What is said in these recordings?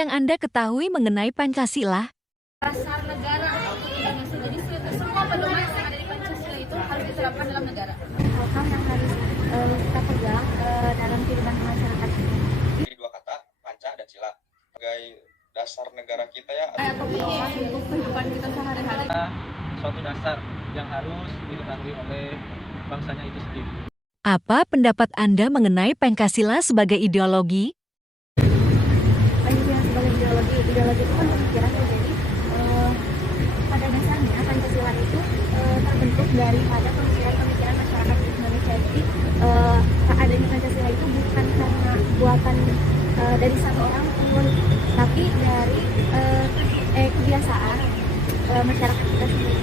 yang Anda ketahui mengenai Pancasila? Dasar negara Indonesia. Jadi semua pedoman yang ada di Pancasila itu harus diterapkan dalam negara. Hal yang harus kita pegang dalam kehidupan masyarakat. Jadi dua kata, panca dan sila, sebagai dasar negara kita ya. Atau pedoman untuk kehidupan kita sehari-hari. Suatu dasar yang harus diketahui oleh bangsanya itu sendiri. Apa pendapat Anda mengenai Pancasila sebagai ideologi? Pancasila sebagai ideologi itu kan pemikiran ya. Jadi pada dasarnya Pancasila itu terbentuk daripada pemikiran-pemikiran masyarakat Indonesia. Jadi adanya Pancasila itu bukan karena buatan dari satu orang pun, tapi dari kebiasaan masyarakat kita sendiri.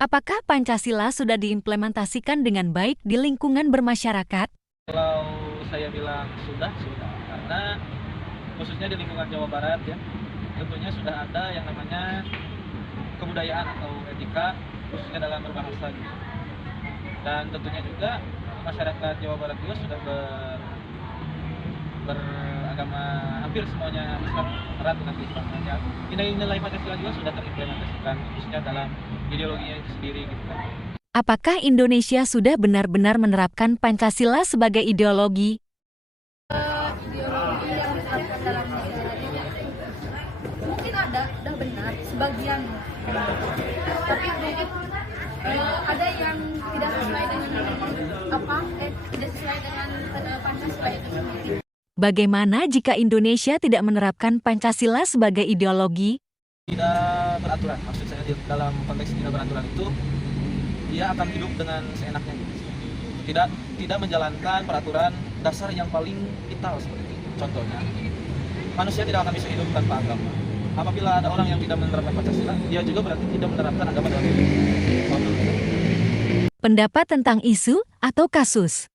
Apakah Pancasila sudah diimplementasikan dengan baik di lingkungan bermasyarakat? Kalau saya bilang sudah, karena khususnya di lingkungan Jawa Barat ya, tentunya sudah ada yang namanya kebudayaan atau etika khususnya dalam berbahasa gitu. Dan tentunya juga masyarakat Jawa Barat juga sudah beragama, hampir semuanya Islam, erat dengan keislaman ya. Nilai-nilai Pancasila juga sudah terimplementasikan khususnya dalam ideologinya itu sendiri gitu kan. Apakah Indonesia sudah benar-benar menerapkan Pancasila sebagai ideologi? Ideologi yang diterapkan dalam negara ini mungkin ada, udah benar sebagian, tapi mungkin ada yang tidak sesuai dengan tidak sesuai dengan Pancasila itu sendiri. Bagaimana jika Indonesia tidak menerapkan Pancasila sebagai ideologi? Tidak beraturan, maksud saya dalam konteks tidak beraturan itu dia akan hidup dengan seenaknya gitu. Tidak menjalankan peraturan dasar yang paling vital seperti itu. Contohnya, manusia tidak akan bisa hidup tanpa agama. Apabila ada orang yang tidak menerapkan Pancasila, dia juga berarti tidak menerapkan agama dalam hidup. Pendapat tentang isu atau kasus?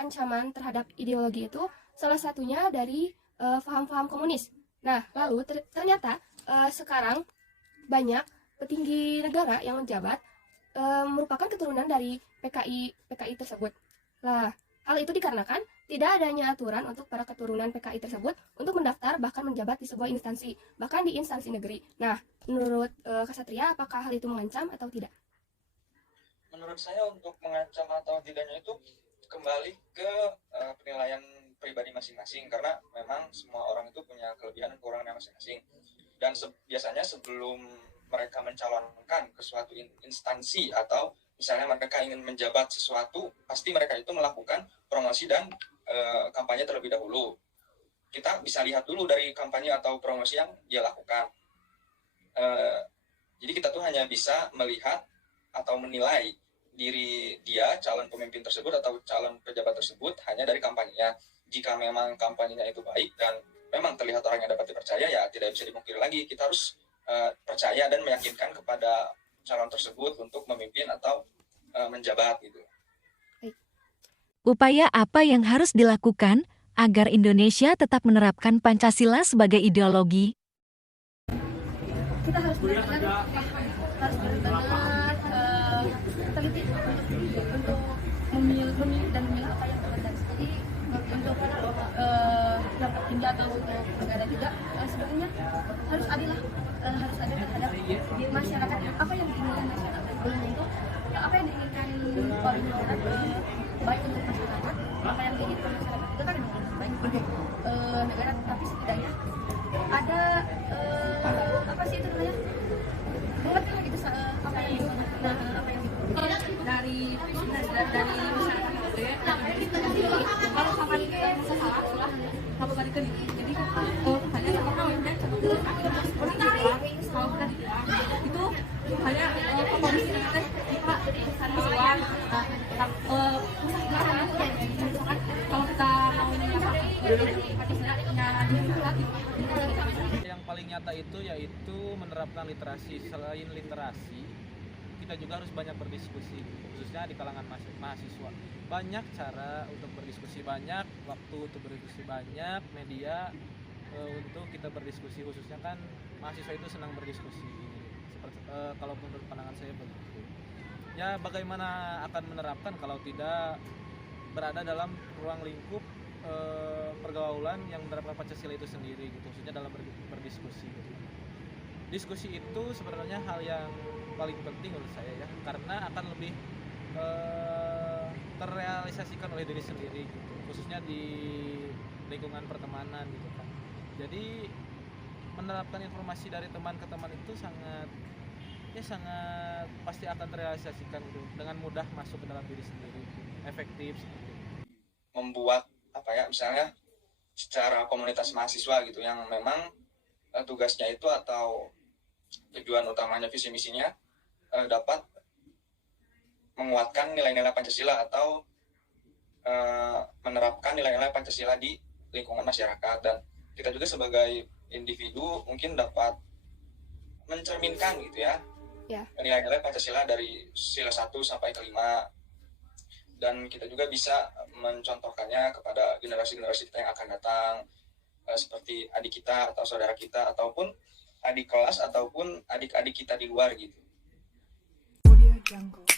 Ancaman terhadap ideologi itu salah satunya dari paham-paham komunis. Nah, lalu ternyata sekarang banyak petinggi negara yang menjabat merupakan keturunan dari PKI tersebut. Nah, hal itu dikarenakan tidak adanya aturan untuk para keturunan PKI tersebut untuk mendaftar bahkan menjabat di sebuah instansi, bahkan di instansi negeri. Nah, menurut Ksatria, apakah hal itu mengancam atau tidak? Menurut saya untuk mengancam atau tidaknya itu kembali ke penilaian pribadi masing-masing, karena memang semua orang itu punya kelebihan dan kekurangan masing-masing. Dan biasanya sebelum mereka mencalonkan ke suatu instansi atau misalnya mereka ingin menjabat sesuatu, pasti mereka itu melakukan promosi dan kampanye terlebih dahulu. Kita bisa lihat dulu dari kampanye atau promosi yang dia lakukan. Jadi kita tuh hanya bisa melihat atau menilai diri dia, calon pemimpin tersebut atau calon pejabat tersebut hanya dari kampanyenya. Jika memang kampanyenya itu baik dan memang terlihat orang yang dapat dipercaya, ya tidak bisa dipungkiri lagi. Kita harus percaya dan meyakinkan kepada calon tersebut untuk memimpin atau menjabat gitu. Upaya apa yang harus dilakukan agar Indonesia tetap menerapkan Pancasila sebagai ideologi? Kita harus benar-benar teliti untuk memilih dan memilah apa yang terbaik. Jadi untuk dapat tinggi atau untuk negara juga sebenarnya harus adil terhadap masyarakat. Apa yang diinginkan masyarakat itu apa yang diinginkan oleh masyarakat baik untuk masyarakat, apa yang diinginkan masyarakat itu kan memang baik untuk negara, tapi setidaknya ada apa sih itu namanya, mengerti lah gitu apa yang dari masyarakat. Kalau kapan kita salah kalau balik ke diri, jadi hanya sama orang dan kalau kita itu hanya komisi kita kita sana uang misalkan kalau kita mau Yang paling nyata itu yaitu menerapkan literasi. Selain literasi, kita juga harus banyak berdiskusi, khususnya di kalangan mahasiswa. Banyak cara untuk berdiskusi, banyak waktu untuk berdiskusi, banyak media untuk kita berdiskusi, khususnya kan mahasiswa itu senang berdiskusi. Kalau menurut pandangan saya begitu. Ya, bagaimana akan menerapkan kalau tidak berada dalam ruang lingkup pergaulan yang menerapkan Pancasila itu sendiri gitu, khususnya dalam berdiskusi gitu. Diskusi itu sebenarnya hal yang paling penting menurut saya ya, karena akan lebih terrealisasikan oleh diri sendiri gitu, khususnya di lingkungan pertemanan gitu kan. Jadi menerapkan informasi dari teman ke teman itu sangat pasti akan terrealisasikan gitu, dengan mudah masuk ke dalam diri sendiri, efektif seperti itu. Membuat misalnya secara komunitas mahasiswa gitu yang memang tugasnya itu atau tujuan utamanya visi misinya dapat menguatkan nilai-nilai Pancasila atau menerapkan nilai-nilai Pancasila di lingkungan masyarakat, dan kita juga sebagai individu mungkin dapat mencerminkan gitu ya nilai-nilai Pancasila dari sila 1 sampai ke 5, dan kita juga bisa mencontohkannya kepada generasi-generasi kita yang akan datang, seperti adik kita atau saudara kita ataupun adik kelas ataupun adik-adik kita di luar gitu. Audio Jungle.